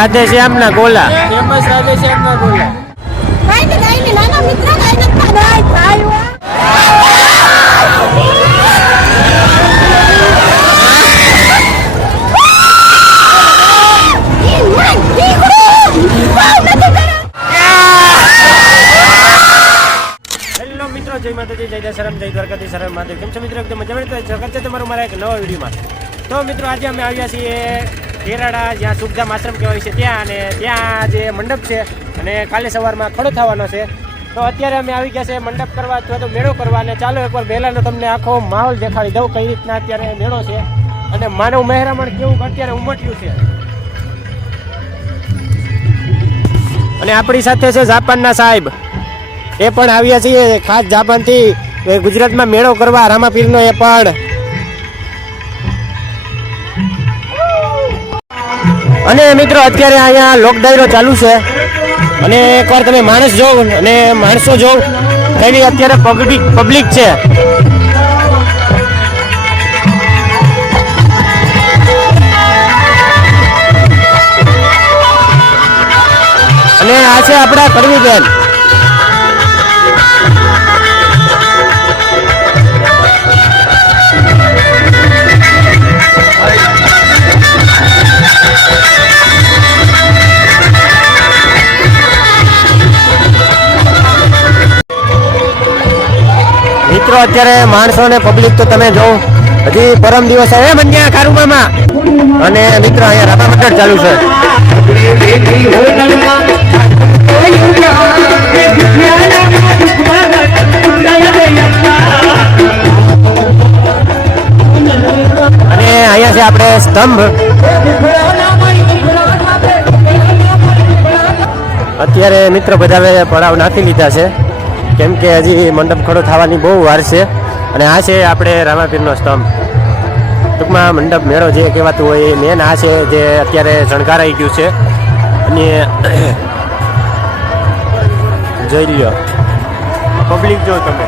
રાધેશ્યામના ગોલા. Famous રાધેશ્યામના ગોલા. નાના મિત્ર જય માતાજી, જય દશરમ, જય દ્વારકાધીશ, હર મહાદેવ. કેમ છો મિત્રો? એકદમ મજામાં છે. સ્વાગત છે તમારું મારા એક નવા વિડીયોમાં. તો મિત્રો આજે અમે આવ્યા છીએ કેરાડા, જ્યાં સુખધામ આશ્રમ કહેવાય છે ત્યાં, અને ત્યાં જે મંડપ છે અને કાલે સવારમાં ખડો થવાનો છે. તો અત્યારે અમે આવી ગયા છે મંડપ કરવા અથવા તો મેળો કરવા, અને ચાલો એકવાર પહેલાંનો તમને આખો માહોલ દેખાડી દઉં કઈ રીતના અત્યારે મેળો છે અને માનવ મહેરામણ કેવું અત્યારે ઉમટ્યું છે. અને આપણી સાથે છે જાપાનના સાહેબ, એ પણ આવ્યા છીએ ખાસ જાપાનથી ગુજરાતમાં મેળો કરવા રામાપીરનો. એ પણ અને મિત્રો અત્યારે અહીંયા લોક ડાયરો ચાલુ છે અને એકવાર તમે માણસ જોવ અને માણસો જોવ એની અત્યારે પબ્લિક છે. અને આ છે આપણા કડવીબેન. મિત્રો અત્યારે માણસો ને પબ્લિક તો તમે જો હજી પરમ દિવસ આવે મન્યા કારુમામાં, અને મિત્રો અહીંયા રામા મંડળ ચાલુ છે. અને અહીંયા છે આપણે સ્તંભ. અત્યારે મિત્રો બધા પડાવ નાખી લીધા છે કેમ કે હજી મંડપ ખડો થવાની બહુ વાર છે. અને આ છે આપણે રામાપીરનો સ્તંભ. ટૂંકમાં મંડપ મેળો જે કહેવાતું હોય એ મેન આ છે જે અત્યારે શણગારાઈ ગયું છે. અને જોઈ લ્યો પબ્લિક જો તમે.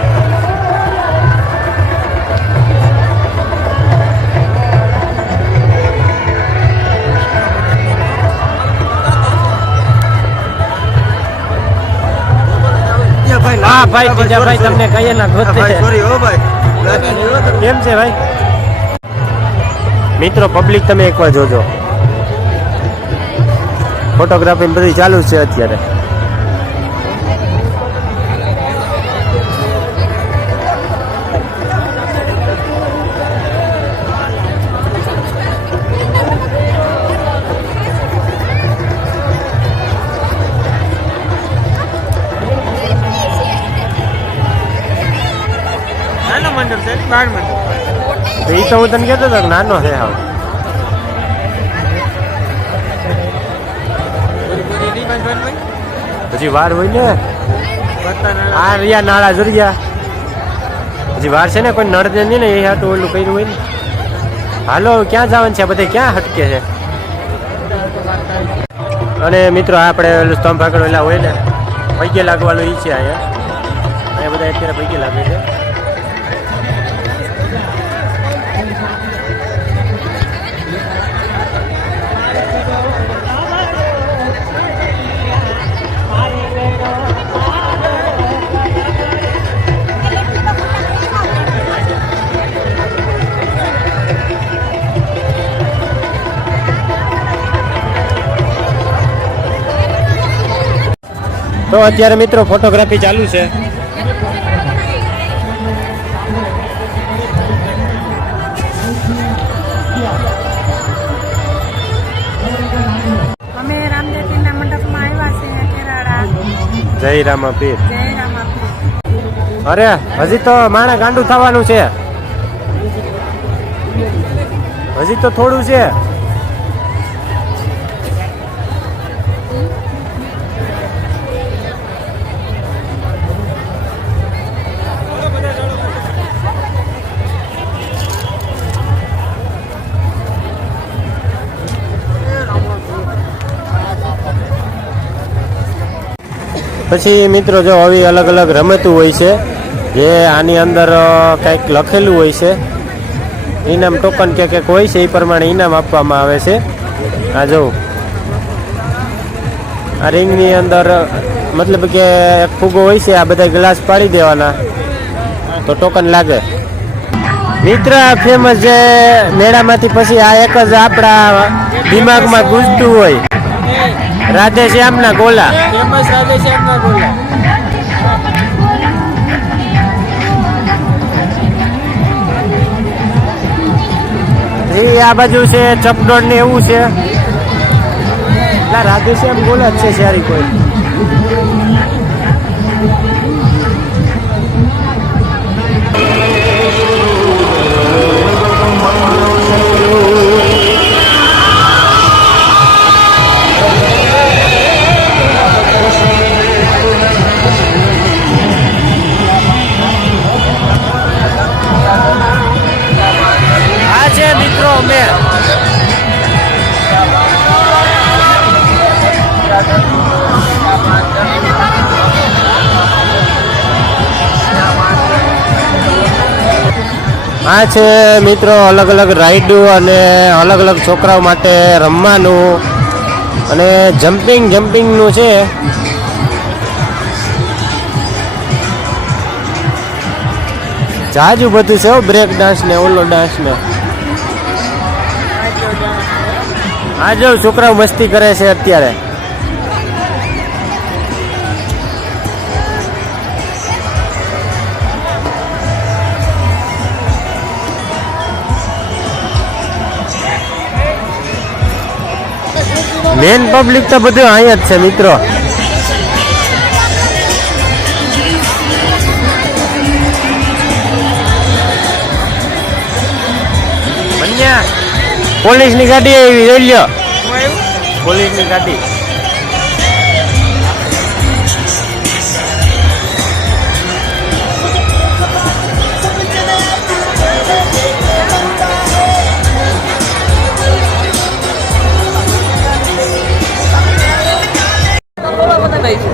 હા ભાઈ, બીજા ભાઈ તમને કહીએ ના ગોતે. કેમ છે ભાઈ? મિત્રો પબ્લિક તમે એકવાર જોજો. ફોટોગ્રાફી બધી ચાલુ છે અત્યારે. એ તો હું તને કહેતો હતો નાનો છે હાવ. પછી વાર હોય ને આ રહ્યા નાળા જરિયા, હજી વાર છે ને કોઈ નળ દે નહીં ને એ હાટું ઓલું કર્યું હોય ને. હાલો ક્યાં જવાનું છે? બધે ક્યાં હટકે છે? અને મિત્રો આપણે સ્તંભ આગળ ઓલા હોય ને પૈકે લાગવાનું એ છે. અહીંયા બધા અત્યારે પૈકે લાગે છે. તો અત્યારે મિત્રો ફોટોગ્રાફી ચાલુ છે. અમે રામદેવપીરના મંડપમાં આવ્યા છીએ કેરાડા. જય રામાપીર. જય રામાપીર. અરે હજી તો માણા ગાંડું થવાનું છે, હજી તો થોડું છે. પછી મિત્રો જો આવી અલગ અલગ રમતું હોય છે જે આની અંદર કંઈક લખેલું હોય છે, ઇનામ ટોકન કે કંઈક હોય છે, એ પ્રમાણે ઇનામ આપવામાં આવે છે. આ જો આ રિંગની અંદર મતલબ કે એક ફૂગો હોય છે, આ બધા ગ્લાસ પાડી દેવાના તો ટોકન લાગે. મિત્ર ફેમસ જે મેળામાંથી પછી આ એક જ આપણા દિમાગમાં ગુંજતું હોય, રાધે શ્યામના ગોલા. ફેમસ રાધેશ્યામના ગોલા. એ આ બાજુ છે ચપડોળ ને એવું છે. રાધે શ્યામ ગોલા જ છે સારી કોઈ. મિત્રો અમે આ છે મિત્રો અલગ અલગ રાઈડો અને અલગ અલગ છોકરાઓ માટે રમવાનું અને જમ્પિંગનું છે. જાજુ બધું છે બ્રેક ડાન્સ ને ઓલો ડાન્સ ને. આ જો છોકરાઓ મસ્તી કરે છે અત્યારે. મેન પબ્લિક તો બધું અહીંયા જ છે મિત્રો. પોલીસની ગાડી આવી જોઈ લ્યો. પોલીસની ગાડી.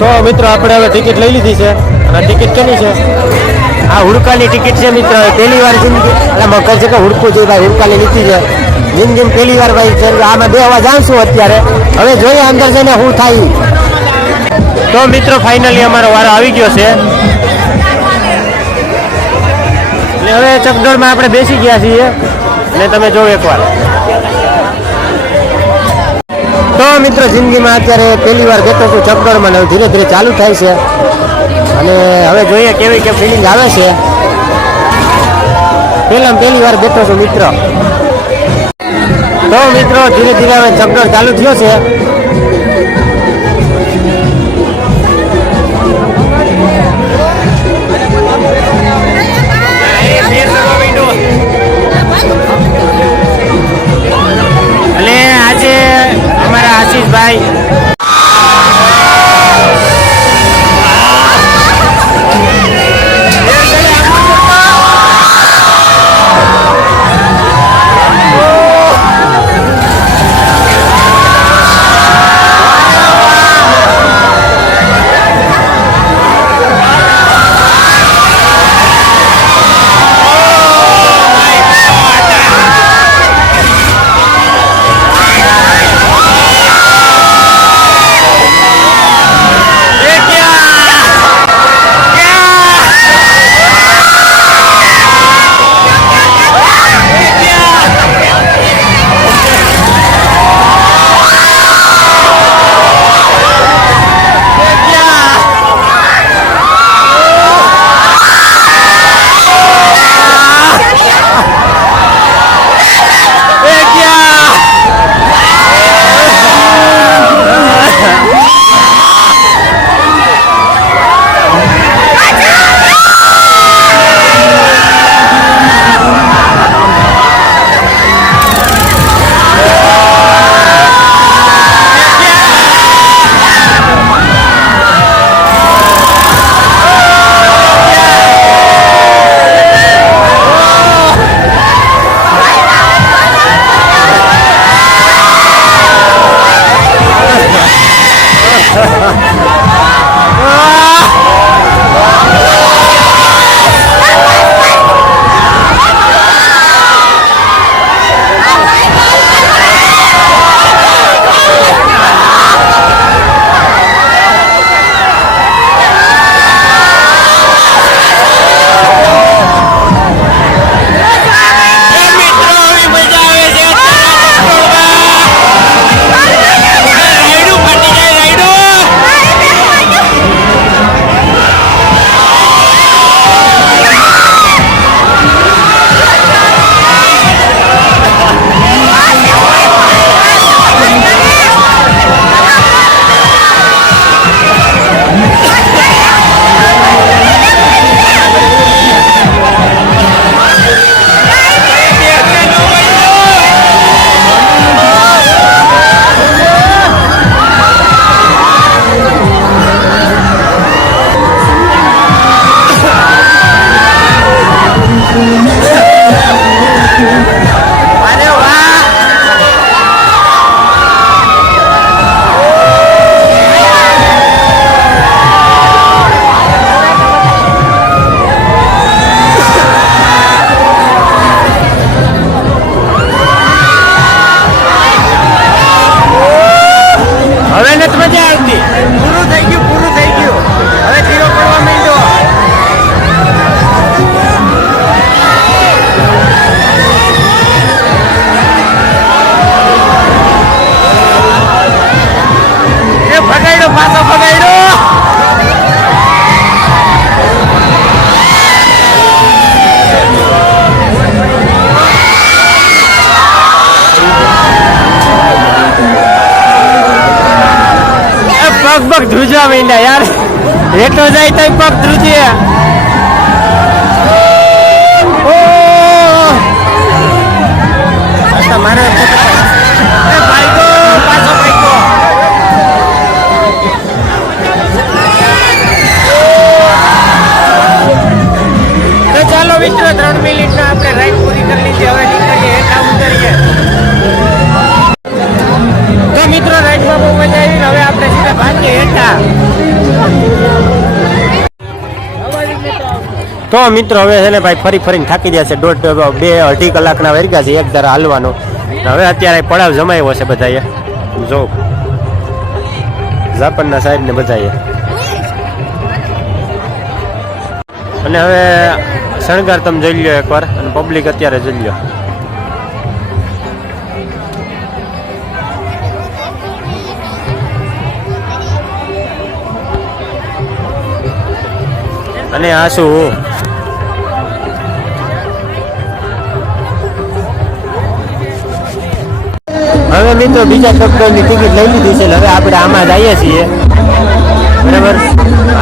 તો મિત્રો આપણે હવે ટિકિટ લઈ લીધી છે અને ટિકિટ કેની છે? આ હુડકાની ટિકિટ છે મિત્ર. પહેલી વાર જિંદગી મગર છે કે હુડકું છે ભાઈ, હુડકાની લીધી છે જિંદગી પહેલી વાર ભાઈ છે. આમાં બેહવા જાઉં છું અત્યારે, હવે જોઈએ અંદર જઈને શું થાય. તો મિત્રો ફાઇનલી અમારો વારો આવી ગયો છે એટલે હવે ચકડોળમાં આપણે બેસી ગયા છીએ અને તમે જોવો એકવાર. તો મિત્રો જિંદગીમાં અત્યારે પહેલી વાર બેઠો છું ચકડોળમાં, ધીરે ધીરે ચાલુ થાય છે અને હવે જોઈએ કેવી કે ફિલિંગ આવે છે. પહેલી વાર બેઠો છું મિત્ર. તો મિત્રો ધીરે ધીરે હવે ચકડોળ ચાલુ થયો છે. અને આજે અમારા આશીષભાઈ અરે વાહ હવે નથી મજા આવતી. પૂરું થઈ ગયું હવે ધીરો પડવા માંડ્યો. એ ભગાડ્યો પાછો ભગાડ્યો. પગ ધ્રુજવા માંડ્યા યાર. હેઠો જાય તો પગ ધ્રુજે. મારે પાછો ભાઈકો. તો ચાલો મિત્રો 3 મિનિટમાં આપણે રાઈડ પૂરી કરી લીધી. હવે નીકળીએ હેઠા ઉતરીએ. તો મિત્રો રાઈડમાં બહુ મજા આવી. હવે આપણે સીધા ભાગીએ હેઠા. તો મિત્રો હવે છે ને ભાઈ ફરીને થાકી ગયા છે. 2-2.5 કલાકના વર્ગ્યા છે એક ધારા હાલવાનો. હવે અત્યારે પડાવ જમાયો છે બધાએ. જો જાપાનના સાહેબ ને બધાએ. અને હવે શણગાર તમે જોઈ લો એકવાર અને પબ્લિક અત્યારે જોઈ લો. અને આ શું હવે મિત્રો બીજા ચોકડોની ટિકિટ લઈ લીધી છે. હવે આપણે આમાં જઈએ છીએ બરાબર.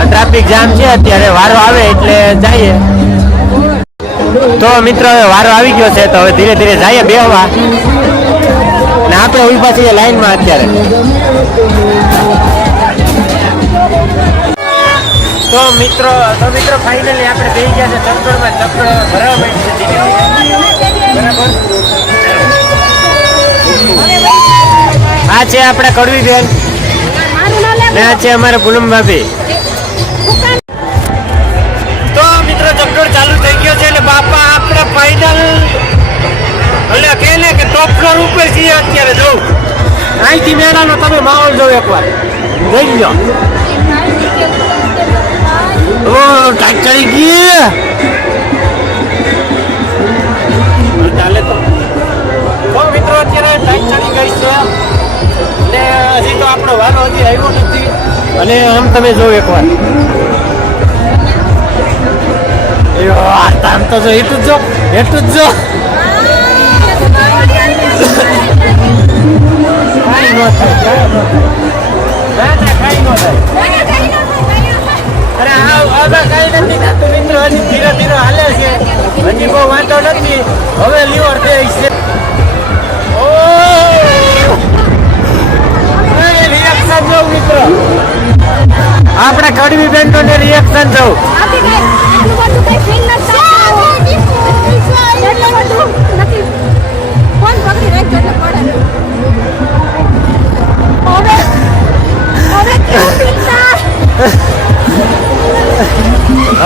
ટ્રાફિક જામ છે અત્યારે. વારો આવે એટલે જઈએ. તો મિત્રો હવે વારો આવી ગયો છે તો હવે ધીરે ધીરે જઈએ બેહવા. ને આપણે ઉભા છીએ લાઈનમાં અત્યારે. તો મિત્રો ફાઇનલી આપણે બેસી ગયા છે ચક્કરમાં. ચક્કર ભરાવા માંડી છે બરાબર. આ છે આપણા કડવી બેન ને આ છે અમારા પૂનમ ભાભી. તો મિત્રો ચક્કર ચાલુ થઈ ગયો છે. એટલે બાપા આપણે ફાઇનલ એટલે કે ને કે ટોપ ફ્લોર ઉપર છીએ અત્યારે. જોઉં અહીંથી મેળાનો તમે માહોલ જોવો એકવાર જોઈ લો. ઓ ટાઈટ ચડી ગઈ. ચાલે તો મિત્રો અત્યારે ટાઈટ ચડી ગઈ છે. અને હજી તો આપણો વારો હજી આવ્યો નથી. અને આમ તમે જો એકવાર આમ તો જો એટલું જ જો કાંઈ ન થાય. ના કાંઈ ન થાય. અરે હવે કઈ નથી થતું મિત્રો. હજી ધીરે ધીરે હાલે છે. હજી બહુ વાંધો નથી. હવે લીવર દે છે. રિએક્શન જોઉં મિત્રો. આપણા કડવી બેન્ડોને રિએક્શન જોઉં.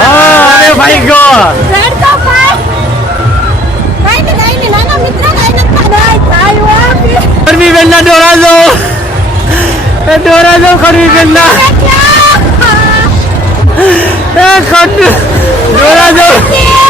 અરે ભાઈ ગો કડવી બેનના દોરા જો કડવી બેનના દોરા જો કડવી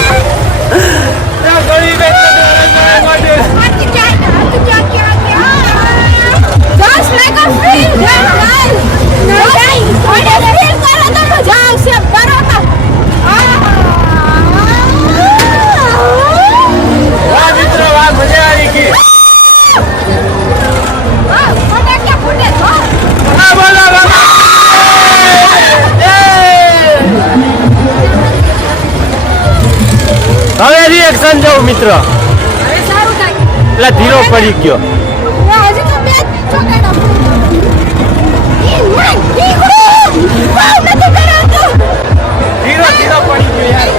હવે રિએક્શન જોઉં મિત્રો. એટલે ધીરો પડી ગયો. ધીરો પડી ગયો યાર.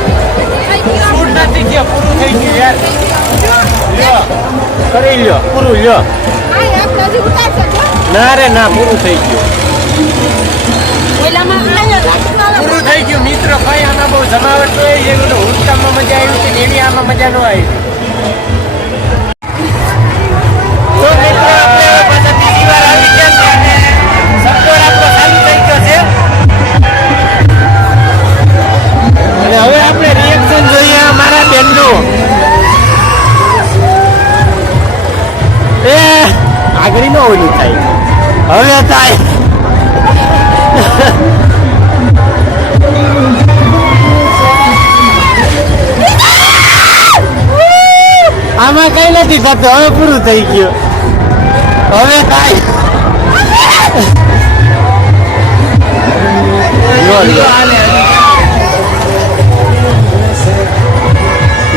પૂરું થઈ ગયું યાર. કરી લ્યો, પૂરું લ્યો. આ આપણે હજી ઉતારશે જો. ના રે ના, પૂરું થઈ ગયું. ઓલામાં આયો રાજકારણ. પૂરું થઈ ગયું મિત્રો. કઈ આમાં બહુ જમાવટ તો એ બધું હુડકામાં મજા આવી હતી ને એવી આમાં મજા ન આવી. તો મિત્રો આપણે પાછા બીજી વાર આવી ગયા છે અને સફર આપણો ચાલુ થઈ ગયો છે. અને હવે આપણે રિએક્શન જોઈએ અમારા બેનનું. એ આગળ ન ઓલું થાય, હવે થાય. આમાં કઈ નથી થતું, હવે પૂરું થઈ ગયું. હવે થાય.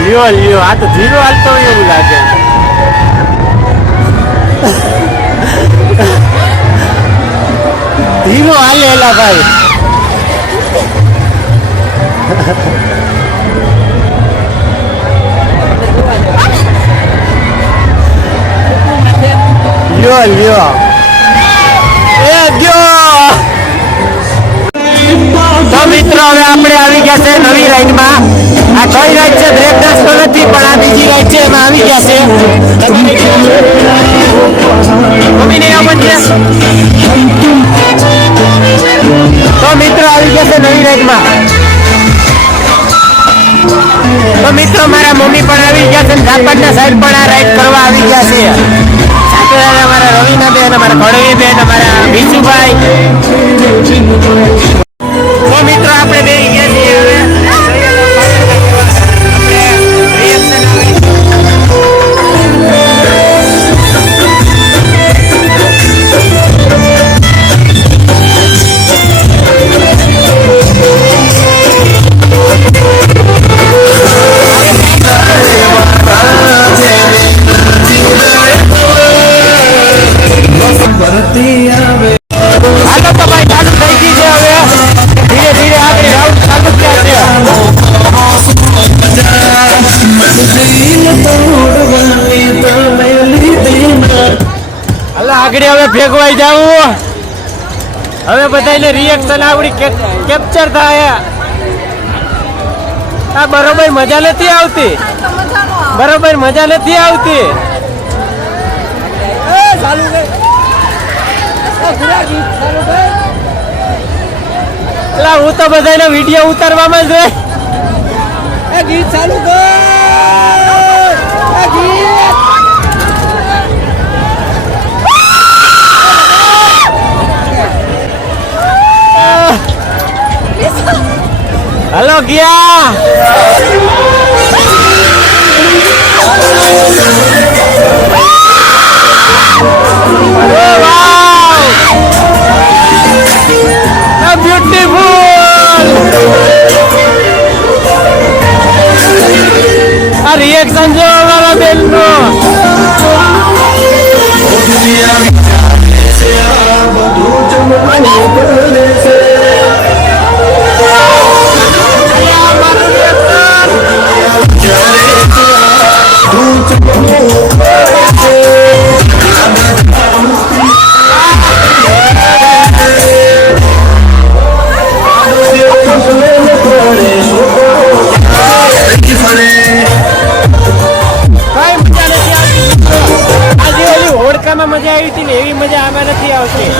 લ્યો લ્યો, આ તો ધીરો હાલતો હોય એવું લાગે. ધીરો હાલે એલા ભાઈ. લ્યો લ્યો, એ ગયો. તો મિત્રો હવે આપણે આવી ગયા છે નવી રાઈડમાં. આ કઈ રાઈડ છે? બ્રેક ડાન્સ તો નથી, પણ આ બીજી રાઈડ છે, એમાં આવી ગયા છે. મમ્મીને આવન છે. તો મિત્રો આવી ગયા છે નવી રાઈડમાં. તો મિત્રો મારા મમ્મી પણ આવી ગયા છે, ઝાપડના સાઈડ પણ આ રાઈડ કરવા આવી ગયા છે. સાથે અમારા રવિના બેન, અમારા ભણવી બેન, અમારા બીજુભાઈ. તો મિત્રો આપણે બે ગયા છીએ હવે. હાલો તો ભાઈ ચાલુ થઈ ગઈ છે હવે. ધીરે ધીરે આગળ રાઉન્ડ ચાલુ થયા છે. હાલો આગળ હવે ભેગવાઈ જાવું. હવે બધાને રિએક્શન આવડી કેપ્ચર થાય. આ બરોબર મજા નથી આવતી, બરોબર મજા નથી આવતી. એટલે હું તો બધાને વિડીયો ઉતારવામાં જ હોય. ગીત ચાલુ હલો ગયા. આ રિએક્શન જો અમારા બેનનો. મજા આવી હતી ને એવી મજા આમાં નથી આવતી.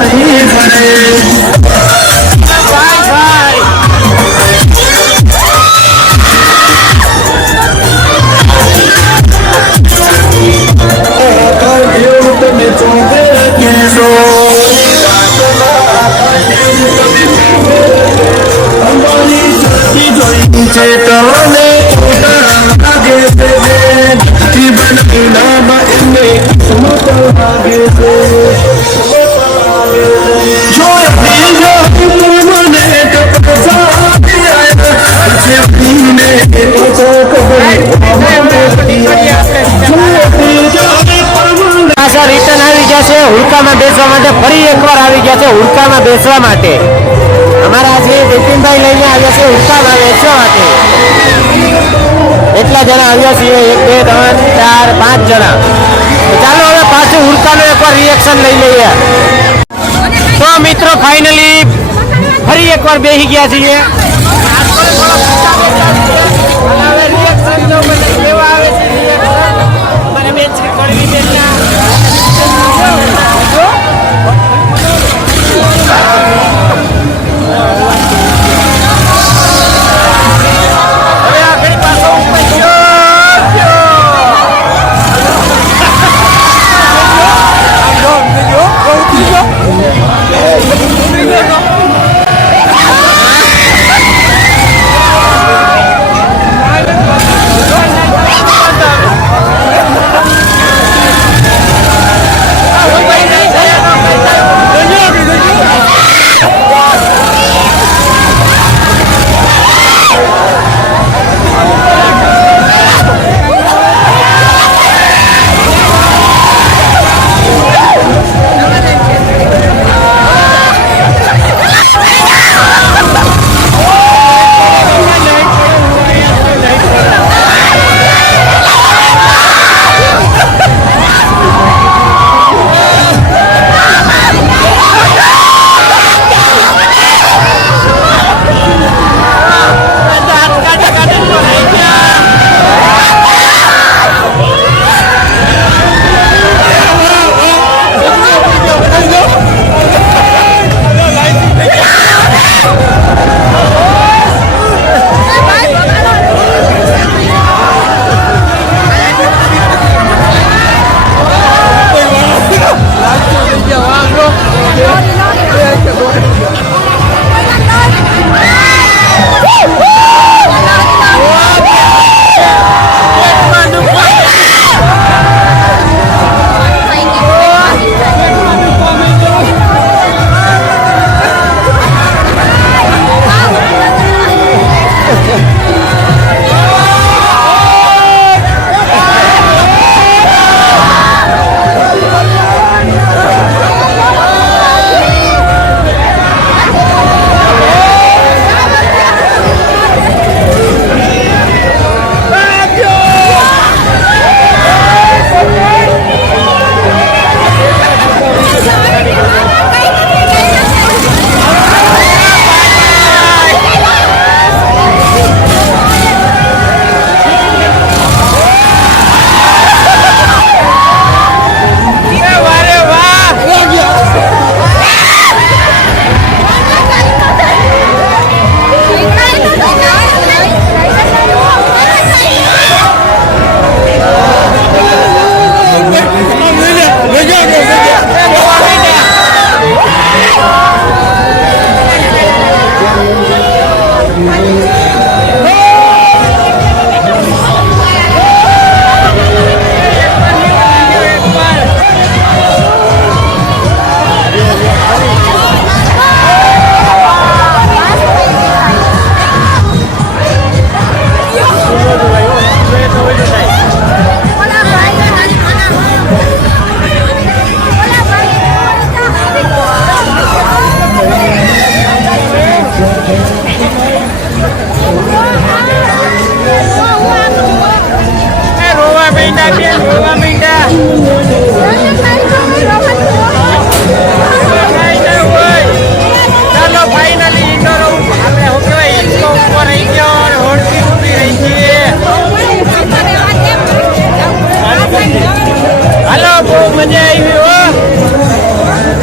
Thank you. રિટર્ન આવી ગયા છે હુડકામાં બેસવા માટે. ફરી એકવાર આવી ગયા છે હુડકામાં બેસવા માટે. અમારા જે બિપિનભાઈ લઈને આવ્યા છે હુડકામાં બેસવા માટે. એટલા જણા આવ્યા છીએ, 1 2 3 4 5 જણા. તો ચાલો હવે પાછું હુડકાનું એકવાર રિએક્શન લઈ લઈએ. તો મિત્રો ફાઇનલી ફરી એકવાર બેસી ગયા છીએ. હવે રિએક્શન જો મને લેવા આવે છે રિએક્શન મને બેન શ્રી કડવી બેનના હવે આગળ પાછો ઉપર ગયો.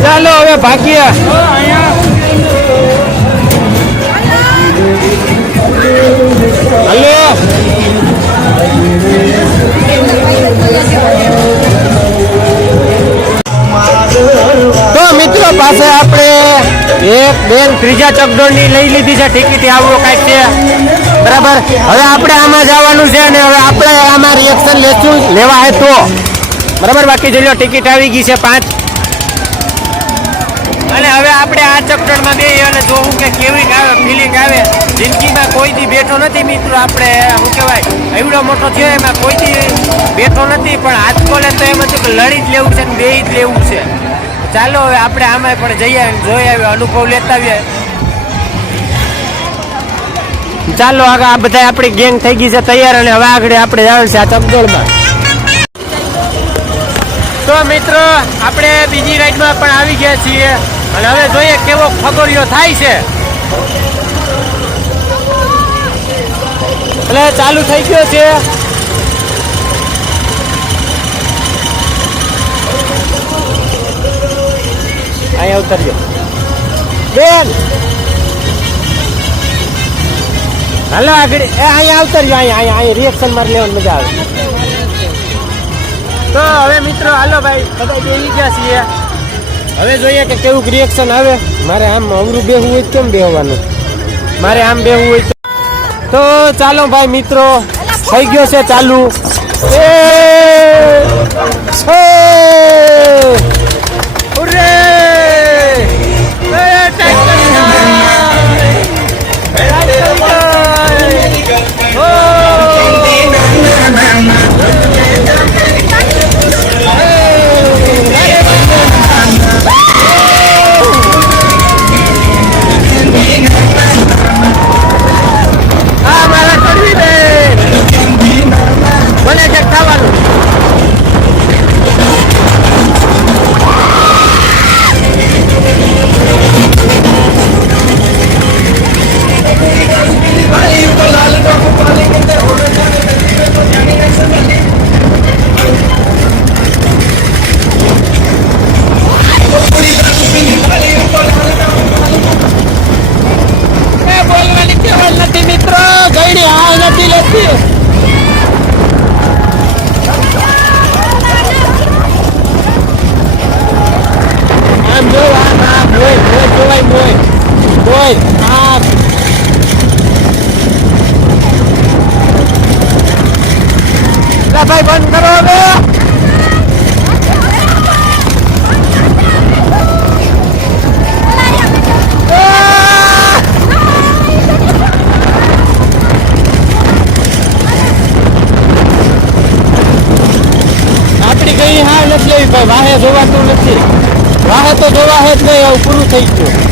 ચાલો હવે ભાગીએ. હલો તો મિત્રો પાસે આપણે એક બેન ત્રીજા ચકડોળની લઈ લીધી છે ટિકિટ આવું કાંઈક છે બરાબર. હવે આપણે આમાં જવાનું છે અને હવે આપણે આમાં રિએક્શન લેશું લેવા હે તો બરાબર. બાકી જોઈ લો ટિકિટ આવી ગઈ છે 5 અને હવે આપણે આ ચકડોળમાં બે અને જોવું કે કેવી આવે ફિલિંગ આવે. જિંદગીમાં કોઈથી બેઠો નથી મિત્રો. આપણે શું કહેવાય એવડો મોટો થયો એમાં કોઈથી બેઠો નથી પણ હાથ ખોલે તો એમ હતું કે લડી જ લેવું છે ને બે જ લેવું છે. ચાલો હવે આપણે આમાં પણ જઈએ અને જોઈ આવીએ અનુભવ લેતા આવીએ. ચાલો આગળ આ બધા આપણી ગેંગ થઈ ગઈ છે તૈયાર અને હવે આગળ આપણે જવાનું છે આ ચકડોળમાં. તો મિત્રો આપણે બીજી રાઈડમાં પણ આવી ગયા છીએ અને હવે જોઈએ કેવો ખગોળિયો થાય છે. એટલે ચાલુ થઈ ગયો છે. અહીંયા ઉતરજો બેન. હાલો આગળ અહીંયા ઉતરજો. અહીંયા રિએક્શન મારી લેવાની મજા આવે. તો હવે મિત્રો હાલો ભાઈ બધા બેસી ગયા છીએ. હવે જોઈએ કે કેવું રિએક્શન આવે. મારે આમ અવરું બેહવું હોય કેમ બેહવાનું? મારે આમ બેહવું હોય તો ચાલો ભાઈ મિત્રો થઈ ગયો છે ચાલુ. ભાઈ બંધ કરો હવે. આપડી કઈ હા નથી લેવી ભાઈ. વાહે જોવાતું નથી. વાહે તો જોવા હે જ નહીં. આવું પૂરું થઈ ગયું.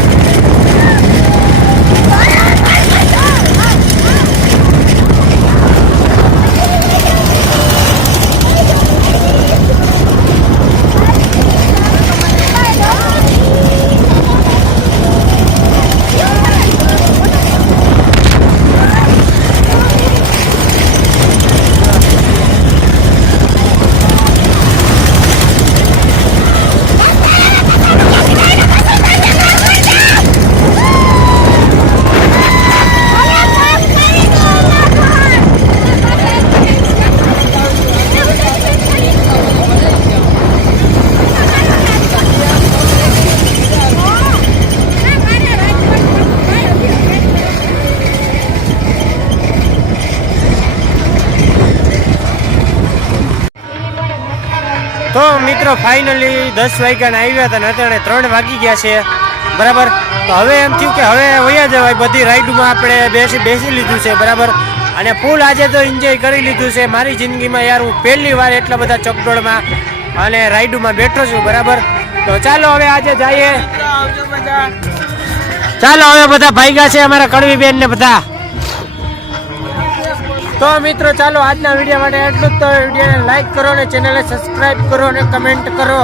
તો મિત્રો ફાઇનલી 10 વાગ્યાના આવ્યા હતા અને અત્યારે 3 વાગી ગયા છે બરાબર. તો હવે એમ થયું કે હવે વયા જવાય. બધી રાઈડમાં આપણે બેસી લીધું છે બરાબર. અને ફૂલ આજે તો એન્જોય કરી લીધું છે. મારી જિંદગીમાં યાર હું પહેલી વાર એટલા બધા ચકડોળમાં અને રાઈડમાં બેઠો છું બરાબર. તો ચાલો હવે આજે જઈએ. ચાલો હવે બધા ભાગ્યા છે અમારા કડવી બેન ને બધા. તો મિત્રો ચાલો આજના વિડીયો માટે એટલું જ. તો વિડીયોને લાઈક કરો અને ચેનલને સબસ્ક્રાઈબ કરો અને કમેન્ટ કરો.